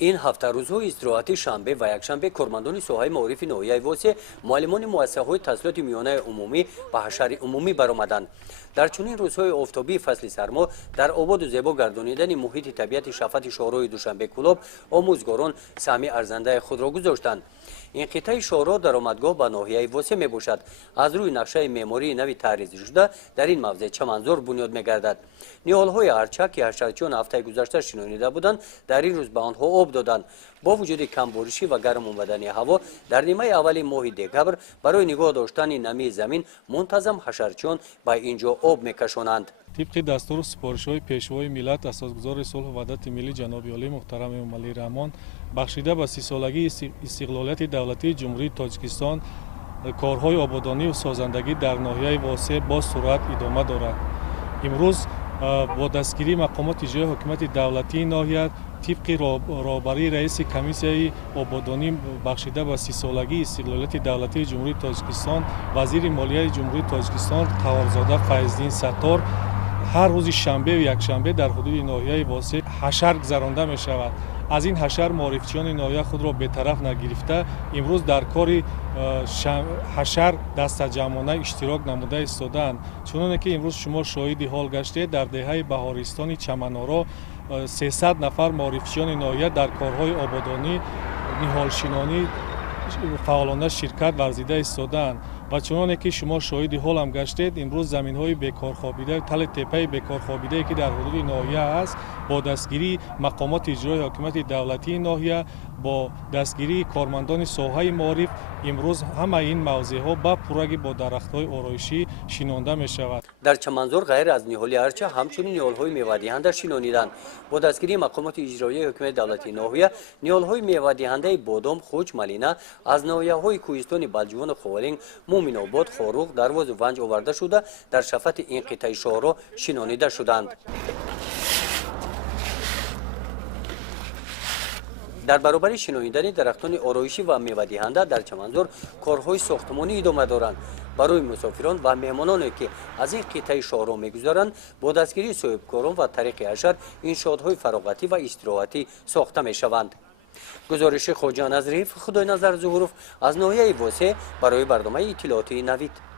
این هفته روزهای استراحتی شنبه و یکشنبه کارمندان ساحه معارف ناحیه واسه مуаллимони مуассисахои تحصیلات میانه عمومی و حشر عمومی برآمدند. در چنین روزهای آفتابی فصل سرما در آباد و زیبا گردانیدن محیط طبیعت شفاتی شهرهای دوشنبه کولاب آموزگاران سهم ارزنده خود را گذاشتند. این قطعه شهرها درآمدگاه به ناحیه واسه می باشد. از روی نقشه معماری نوی طراحی شده در این موضع چمنزار بنیاد می‌گردد. نهال‌های ارچه که حشرچیان هفته گذشته شنونیده بودند در این روز به آنها آب دادند. با وجود کمبارشی و گرم آمدن هوا در نیمه اول ماه دکبر برای نگاه داشتن نمی زمین منتظم حشرچیان به اینجا آب می‌کشانند. طبق دستور سپارش‌های پیشوای ملت اساسگزار صلح و وحدت ملی جناب عالی محترم ملی رحمان بخشیده به 30 سالگی استیقلالیت دولتی جمهوری تاجیکستان کارهای ободонии و سازندگی در ناحیه واسع با سرعت ادامه دارد. امروز با دستگیری مقامات اجرایی حکومت دولتی ناحیه طبق رهبری رئیس کمیسیای ободонии بخشیده به 30 سالگی استقلالیت دولتی جمهوری تاجیکستان وزیر مالیه جمهوری تاجیکستان قوارزاده فیض‌دین ستار هر روز شنبه و یکشنبه در حدود ناحیه واسع حشر گذرانده می شود. از این حشر معرفچیان ناحیه خود را بی‌طرف نگرفته امروز در کار حشر دست جمعانه اشتراک نموده ایستادند. چنانه که امروز شما شاهد حال گشتید در دهه بهارستان چمنارا 300 نفر معرفچیان ناحیه در کارهای ободонии نهال شینانی فعالانه شرکت ورزیده ایستادند و چنانه که شما شاهد حال هم گشتید امروز زمین‌های بیکار خوابیده تل تپه بیکار خوابیده که در حدود ناحیه است با دستگیری مقامات اجرایی حکومت دولتی ناحیه با دستگیری کارمندان ساحه معارف امروز همه این موضع‌ها با پورگی با درخت‌های آرایشی شینانده می‌شود. در چمنزار غیر از نهال ارچه همچنین نهال‌های میوه‌دهنده شینانیدند. با دستگیری مقامات اجرایی حکومت دولتی ناحیه نهال‌های میوه‌دهنده بادام، خوچ، ملینه از ناحیه‌های کوهستان بلجوان و خوالنگ، مومن آباد، خاروق، درواز و ونج آورده شده در شفت این قطعه شهرها شینانیده شدند. در برابر شنونیدن درختان آرایشی و میوه‌دهنده در چمنزار کارهای ساختمانی ادامه دارند. برای مسافران و مهمانانی که از این قطعه شهرها می‌گذرند با دستگیری صاحبکاران و طریق حشر انشاءات‌های فراغتی و استراحتی ساخته می‌شوند. گزارش خواجه نظریف خدای نظر ظهورف از ناحیه واسع برای برنامه اطلاعاتی نوید.